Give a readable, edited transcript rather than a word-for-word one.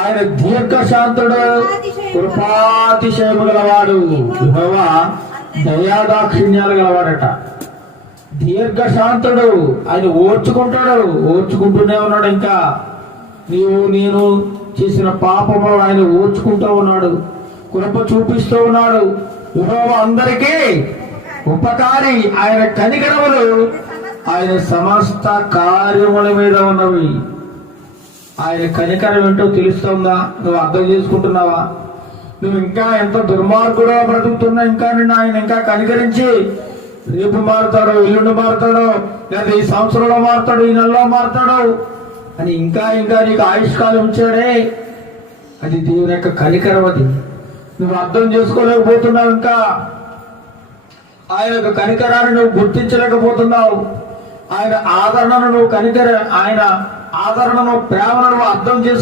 ఆయన దీర్ఘశాంతుడు, కృపాతిశయము గలవాడు. యెహోవా దయాదాక్షిణ్యాలు గలవాడట. దీర్ఘశాంతుడు, ఆయన ఓర్చుకుంటాడు, ఓర్చుకుంటూనే ఉన్నాడు. ఇంకా నేను చేసిన పాపము ఆయన ఓర్చుకుంటూ ఉన్నాడు, కృప చూపిస్తూ ఉన్నాడు. యెహోవా అందరికీ ఉపకారి. ఆయన కనికరములు ఆయన సమస్త కార్యముల మీద ఉన్నవి. ఆయన కనికరం ఏంటో తెలుస్తుందా? నువ్వు అర్థం చేసుకుంటున్నావా? నువ్వు ఇంకా ఎంత దుర్మార్గుడో బ్రతుకుతున్నా ఇంకా నిన్ను ఆయన ఇంకా కనికరించి రేపు మారుతాడో, ఎల్లుండి మారుతాడో, లేదా ఈ సంవత్సరంలో మారుతాడు, ఈ నెలలో మారుతాడు అని ఇంకా ఇంకా నీకు ఆయుష్కాలం ఇచ్చాడే, అది దేవుని యొక్క కనికరం. అది నువ్వు అర్థం చేసుకోలేకపోతున్నావు. ఇంకా ఆయన యొక్క కనికరాన్ని నువ్వు గుర్తించలేకపోతున్నావు. ఆయన ఆదరణను నువ్వు ఆయన ఆదరణను, ప్రేమను నువ్వు అర్థం చేసుకో.